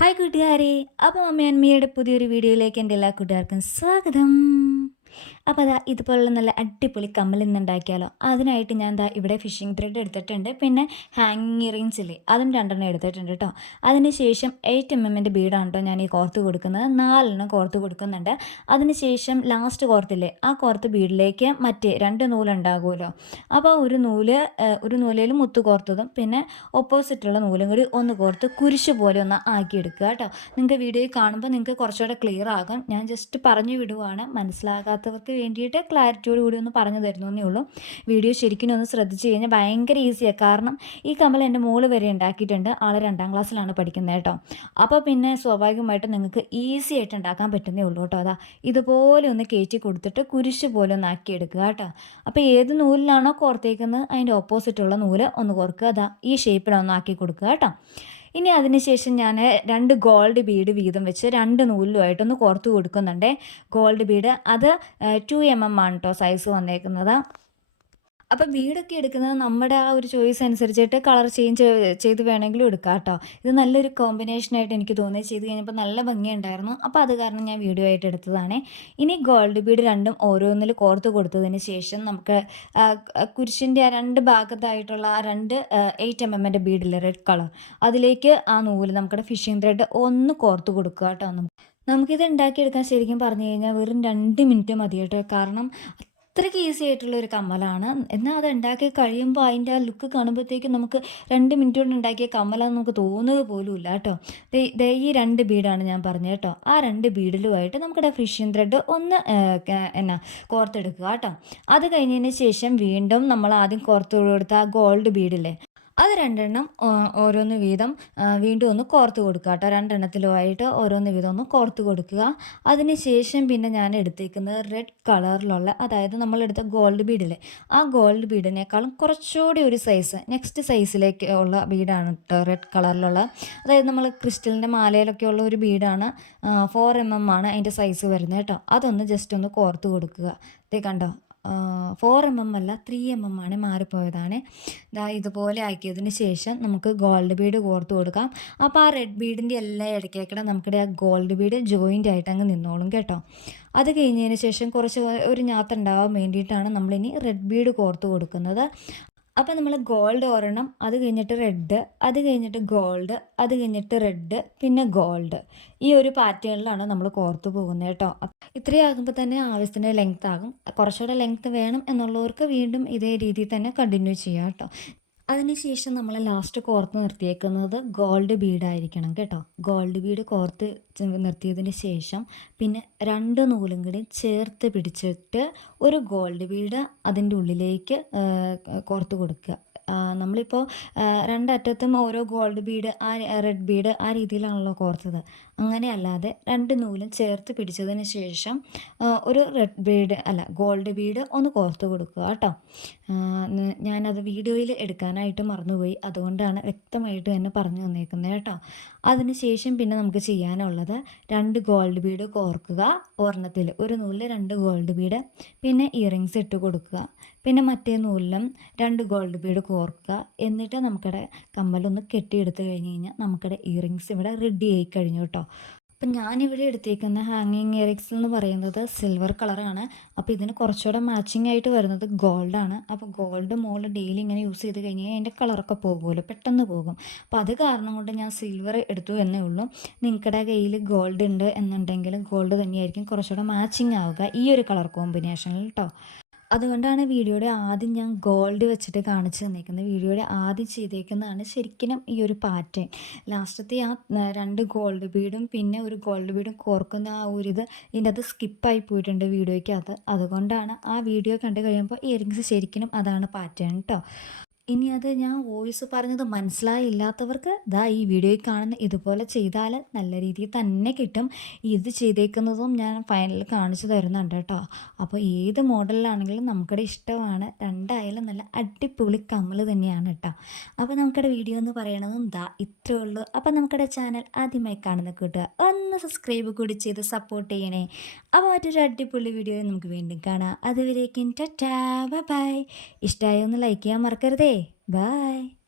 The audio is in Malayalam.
ഹായ് കൂട്ടുകാരെ. അപ്പോൾ അമ്മ അമ്മയുടെ പുതിയൊരു വീഡിയോയിലേക്ക് എന്റെ എല്ലാ കൂട്ടുകാർക്കും സ്വാഗതം. അപ്പോൾ അതാ ഇതുപോലുള്ള നല്ല അടിപൊളി കമ്മൽ ഇന്ന് ഉണ്ടാക്കിയാലോ. അതിനായിട്ട് ഞാൻ ദാ ഇവിടെ ഫിഷിംഗ് ത്രെഡ് എടുത്തിട്ടുണ്ട്. പിന്നെ ഹാങ്ങിങ് ഇയറിങ്സ് ഇല്ലേ അതും രണ്ടെണ്ണം എടുത്തിട്ടുണ്ട് കേട്ടോ. അതിന് ശേഷം എയ്റ്റ് എം എമ്മിന്റെ ബീഡാണ് കേട്ടോ ഞാൻ ഈ കോർത്ത് കൊടുക്കുന്നത്. നാലെണ്ണം കോർത്ത് കൊടുക്കുന്നുണ്ട്. അതിന് ശേഷം ലാസ്റ്റ് കോർത്തില്ലേ ആ കോർത്ത് ബീഡിലേക്ക് മറ്റേ രണ്ട് നൂലുണ്ടാകുമല്ലോ അപ്പോൾ ഒരു നൂൽ ഒരു നൂലയിൽ മുത്ത് കോർത്തതും പിന്നെ ഓപ്പോസിറ്റുള്ള നൂലും കൂടി ഒന്ന് കോർത്ത് കുരിശ് പോലെ ഒന്ന് ആക്കിയെടുക്കുക കേട്ടോ. നിങ്ങൾക്ക് വീഡിയോയിൽ കാണുമ്പോൾ നിങ്ങൾക്ക് കുറച്ചുകൂടെ ക്ലിയർ ആകും. ഞാൻ ജസ്റ്റ് പറഞ്ഞു വിടുവാണ്. മനസ്സിലാകാത്തവർക്ക് വേണ്ടിയിട്ട് ക്ലാരിറ്റിയോട് കൂടി ഒന്ന് പറഞ്ഞു തരുന്നു എന്നേ ഉള്ളൂ. വീഡിയോ ശരിക്കും ഒന്ന് ശ്രദ്ധിച്ചു കഴിഞ്ഞാൽ ഭയങ്കര ഈസിയാണ് കാരണം ഈ കമ്മൽ എന്റെ മോൾ വരെ ഉണ്ടാക്കിയിട്ടുണ്ട്. ആൾ രണ്ടാം ക്ലാസ്സിലാണ് പഠിക്കുന്നത് കേട്ടോ. അപ്പോൾ പിന്നെ സ്വാഭാവികമായിട്ടും നിങ്ങൾക്ക് ഈസി ആയിട്ട് ഉണ്ടാക്കാൻ പറ്റുന്നേ ഉള്ളൂ കേട്ടോ. അതാ ഇതുപോലെ ഒന്ന് കയറ്റി കൊടുത്തിട്ട് കുരിശ് പോലെ ഒന്ന് ആക്കിയെടുക്കുക കേട്ടോ. അപ്പോൾ ഏത് നൂലിലാണോ കോർത്തേക്കുന്നത് അതിന്റെ ഓപ്പോസിറ്റുള്ള നൂൽ ഒന്ന് കോർക്കുക. അതാ ഈ ഷേപ്പിലൊന്ന് ആക്കി കൊടുക്കുക കേട്ടോ. ഇനി അതിനുശേഷം ഞാൻ രണ്ട് ഗോൾഡ് ബീഡ് വീതം വെച്ച് രണ്ട് നൂലിലുമായിട്ടൊന്ന് കോർത്ത് കൊടുക്കുന്നുണ്ട്. ഗോൾഡ് ബീഡ് അത് ടു എം എം ആണ് കേട്ടോ സൈസ് വന്നേക്കുന്നത്. അപ്പം വീടൊക്കെ എടുക്കുന്നത് നമ്മുടെ ആ ഒരു ചോയ്സ് അനുസരിച്ചിട്ട് കളർ ചേഞ്ച് ചെയ്ത് വേണമെങ്കിലും എടുക്കാം കേട്ടോ. ഇത് നല്ലൊരു കോമ്പിനേഷൻ ആയിട്ട് എനിക്ക് തോന്നി ചെയ്ത് കഴിഞ്ഞപ്പോൾ നല്ല ഭംഗിയുണ്ടായിരുന്നു. അപ്പോൾ അത് കാരണം ഞാൻ വീഡിയോ ആയിട്ട് എടുത്തതാണ്. ഇനി ഗോൾഡ് ബീഡ് രണ്ടും ഓരോന്നിൽ കോർത്ത് കൊടുത്തതിന് ശേഷം നമുക്ക് കുരിശിന്റെ ആ രണ്ട് ഭാഗത്തായിട്ടുള്ള ആ രണ്ട് എയ്റ്റ് എം എമ്മിന്റെ ബീഡിലെ റെഡ് കളർ അതിലേക്ക് ആ നൂൽ നമ്മുടെ ഫിഷിംഗ് ത്രെഡ് ഒന്ന് കോർത്ത് കൊടുക്കുക കേട്ടോ നമുക്കിത് ഉണ്ടാക്കിയെടുക്കാൻ ശരിക്കും പറഞ്ഞു കഴിഞ്ഞാൽ വെറും രണ്ട് മിനിറ്റ് മതി കേട്ടോ കാരണം അത്രയ്ക്ക് ഈസി ആയിട്ടുള്ള ഒരു കമ്മലാണ്. എന്നാൽ അത് ഉണ്ടാക്കി കഴിയുമ്പോൾ അതിന്റെ ആ ലുക്ക് കാണുമ്പോഴത്തേക്കും നമുക്ക് രണ്ട് മിനിറ്റ് കൊണ്ട് ഉണ്ടാക്കിയ കമ്മലാന്ന് നമുക്ക് തോന്നുക പോലും ഇല്ല കേട്ടോ. ദേ ഈ രണ്ട് ബീഡാണ് ഞാൻ പറഞ്ഞത് കേട്ടോ. ആ രണ്ട് ബീഡിലുമായിട്ട് നമുക്കിവിടെ ഫിഷിംഗ് ത്രെഡ് ഒന്ന് എന്നാ കോർത്തെടുക്കുക കേട്ടോ. അത് കഴിഞ്ഞതിന് ശേഷം വീണ്ടും നമ്മൾ ആദ്യം കോർത്ത് കൊടുത്ത ആ ഗോൾഡ് ബീഡില്ലേ? അത് രണ്ടെണ്ണം ഓരോന്ന് വീതം വീണ്ടും ഒന്ന് കോർത്ത് കൊടുക്കുക കേട്ടോ. രണ്ടെണ്ണത്തിലുമായിട്ട് ഓരോന്ന് വീതം ഒന്ന് കോർത്ത് കൊടുക്കുക. അതിന് ശേഷം പിന്നെ ഞാൻ എടുത്തേക്കുന്നത് റെഡ് കളറിലുള്ള അതായത് നമ്മളെടുത്ത ഗോൾഡ് ബീഡിലെ ആ ഗോൾഡ് ബീഡിനേക്കാളും കുറച്ചുകൂടി ഒരു സൈസ് നെക്സ്റ്റ് സൈസിലേക്ക് ഉള്ള ബീഡാണ് കേട്ടോ റെഡ് കളറിലുള്ള അതായത് നമ്മൾ ക്രിസ്റ്റലിന്റെ മാലയിലൊക്കെ ഉള്ള ഒരു ബീഡാണ് ഫോർ എം എം ആണ് അതിന്റെ സൈസ് വരുന്നത് കേട്ടോ. അതൊന്ന് ജസ്റ്റ് ഒന്ന് കോർത്ത് കൊടുക്കുക. ഇതേ കണ്ടോ? ഫോർ എം എം അല്ല ത്രീ എം എം ആണ് മാറിപ്പോയതാണ്. ഇതാ ഇതുപോലെ ആക്കിയതിന് ശേഷം നമുക്ക് ഗോൾഡ് ബീഡ് കോർത്ത് കൊടുക്കാം. അപ്പോൾ ആ റെഡ് ബീഡിന്റെ എല്ലാ ഇടയ്ക്കേക്കടെ നമുക്കിടെ ആ ഗോൾഡ് ബീഡ് ജോയിന്റ് ആയിട്ട് അങ്ങ് നിന്നോളും കേട്ടോ. അത് കഴിഞ്ഞതിന് ശേഷം കുറച്ച് ഒരു ഞാത്തുണ്ടാവാൻ വേണ്ടിയിട്ടാണ് നമ്മളിനി റെഡ് ബീഡ് കോർത്ത് കൊടുക്കുന്നത്. അപ്പോൾ നമ്മൾ ഗോൾഡ് ഒരെണ്ണം അത് കഴിഞ്ഞിട്ട് റെഡ് അത് കഴിഞ്ഞിട്ട് ഗോൾഡ് അത് കഴിഞ്ഞിട്ട് റെഡ് പിന്നെ ഗോൾഡ് ഈ ഒരു പാറ്റേണിലാണ് നമ്മൾ കോർത്ത് പോകുന്നത് കേട്ടോ. ഇത്രയാകുമ്പോൾ തന്നെ ആവശ്യത്തിന് ലെങ്ത് ആകും. കുറച്ചുകൂടെ ലെങ്ത് വേണം എന്നുള്ളവർക്ക് വീണ്ടും ഇതേ രീതിയിൽ തന്നെ കണ്ടിന്യൂ ചെയ്യാം കേട്ടോ. അതിനുശേഷം നമ്മൾ ലാസ്റ്റ് കോർത്ത് നിർത്തിയേക്കുന്നത് ഗോൾഡ് ബീഡായിരിക്കണം കേട്ടോ. ഗോൾഡ് ബീഡ് കോർത്ത് നിർത്തിയതിന് ശേഷം പിന്നെ രണ്ട് നൂലും കൂടി ചേർത്ത് പിടിച്ചിട്ട് ഒരു ഗോൾഡ് ബീഡ് അതിന്റെ ഉള്ളിലേക്ക് കോർത്ത് കൊടുക്കുക. നമ്മളിപ്പോൾ രണ്ടറ്റത്തും ഓരോ ഗോൾഡ് ബീഡ് ആ റെഡ് ബീഡ് ആ രീതിയിലാണല്ലോ കോർത്തത്. അങ്ങനെ അല്ലാതെ രണ്ട് നൂലും ചേർത്ത് പിടിച്ചതിന് ശേഷം ഒരു റെഡ് ബീഡ് അല്ല ഗോൾഡ് ബീഡ് ഒന്ന് കോർത്ത് കൊടുക്കുക കേട്ടോ. ഞാനത് വീഡിയോയിൽ എടുക്കാനായിട്ട് മറന്നുപോയി. അതുകൊണ്ടാണ് വ്യക്തമായിട്ട് തന്നെ പറഞ്ഞു തന്നേക്കുന്നത് കേട്ടോ. അതിനുശേഷം പിന്നെ നമുക്ക് ചെയ്യാനുള്ളത് രണ്ട് ഗോൾഡ് ബീഡ് കോർക്കുക ഒരെണ്ണത്തിൽ ഒരു നൂലിൽ രണ്ട് ഗോൾഡ് ബീഡ് പിന്നെ ഇയറിങ്സ് ഇട്ട് കൊടുക്കുക. പിന്നെ മറ്റേ നൂലിലും രണ്ട് ഗോൾഡ് ബീഡ് കോർക്കുക. എന്നിട്ട് നമുക്കിവിടെ കമ്മലൊന്ന് കെട്ടിയെടുത്ത് കഴിഞ്ഞ് കഴിഞ്ഞാൽ നമുക്കിവിടെ ഇയറിങ്സ് ഇവിടെ റെഡി ആയി കഴിഞ്ഞു കേട്ടോ. അപ്പം ഞാനിവിടെ എടുത്തേക്കുന്ന ഹാങ്ങിങ് ഇയറിങ്സ് എന്ന് പറയുന്നത് സിൽവർ കളറാണ് അപ്പോൾ ഇതിന് കുറച്ചുകൂടെ മാച്ചിങ് ആയിട്ട് വരുന്നത് ഗോൾഡാണ് അപ്പോൾ ഗോൾഡ് മോൾ ഡെയിലി ഇങ്ങനെ യൂസ് ചെയ്ത് കഴിഞ്ഞാൽ അതിന്റെ കളറൊക്കെ പോകുമല്ലോ പെട്ടെന്ന് പോകും. അപ്പോൾ അത് കാരണം കൊണ്ട് ഞാൻ സിൽവർ എടുത്തു എന്നേ ഉള്ളൂ. നിങ്ങളുടെ കയ്യിൽ ഗോൾഡ് ഉണ്ട് എന്നുണ്ടെങ്കിൽ ഗോൾഡ് തന്നെയായിരിക്കും കുറച്ചുകൂടെ മാച്ചിങ് ആവുക ഈ ഒരു കളർ കോമ്പിനേഷനിൽ കേട്ടോ അതുകൊണ്ടാണ് വീഡിയോയുടെ ആദ്യം ഞാൻ ഗോൾഡ് വെച്ചിട്ട് കാണിച്ചു തന്നേക്കുന്നത്. വീഡിയോയുടെ ആദ്യം ചെയ്തേക്കുന്നതാണ് ശരിക്കും ഈ ഒരു പാറ്റേൺ. ലാസ്റ്റത്തെ ആ രണ്ട് ഗോൾഡ് ബീഡും പിന്നെ ഒരു ഗോൾഡ് ബീഡും കോർക്കുന്ന ആ ഒരു ഇത് ഇതിന്റെ അത് സ്കിപ്പായി പോയിട്ടുണ്ട് വീഡിയോയ്ക്കകത്ത് അതുകൊണ്ടാണ് ആ വീഡിയോ കണ്ടു കഴിയുമ്പോൾ ഇയറിങ്സ് ശരിക്കും അതാണ് പാറ്റേൺ കേട്ടോ ഇനി അത് ഞാൻ വോയിസ് പറഞ്ഞത് മനസ്സിലായില്ലാത്തവർക്ക് ദാ ഈ വീഡിയോയിൽ കാണുന്ന ഇതുപോലെ ചെയ്താൽ നല്ല രീതിയിൽ തന്നെ കിട്ടും. ഇത് ചെയ്തേക്കുന്നതും ഞാൻ ഫൈനലിൽ കാണിച്ചു തരുന്നുണ്ട് കേട്ടോ. അപ്പോൾ ഏത് മോഡലിലാണെങ്കിലും നമുക്കിടെ ഇഷ്ടമാണ്. രണ്ടായാലും നല്ല അടിപൊളി കമ്മൽ തന്നെയാണ് കേട്ടോ. അപ്പോൾ നമുക്കിടെ വീഡിയോ എന്ന് പറയണതും ദാ ഇത്രേ ഉള്ളൂ. അപ്പോൾ നമുക്കിടെ ചാനൽ ആദ്യമായി കാണുന്ന കൂട്ടുക ഒന്ന് സബ്സ്ക്രൈബ് കൂടി ചെയ്ത് സപ്പോർട്ട് ചെയ്യണേ. അപ്പോൾ മറ്റൊരു അടിപൊളി വീഡിയോ നമുക്ക് വീണ്ടും കാണാം. അതുവരേക്കും ടാ ബൈ ഇഷ്ടമായി ഒന്ന് ലൈക്ക് ചെയ്യാൻ മറക്കരുതേ. Bye.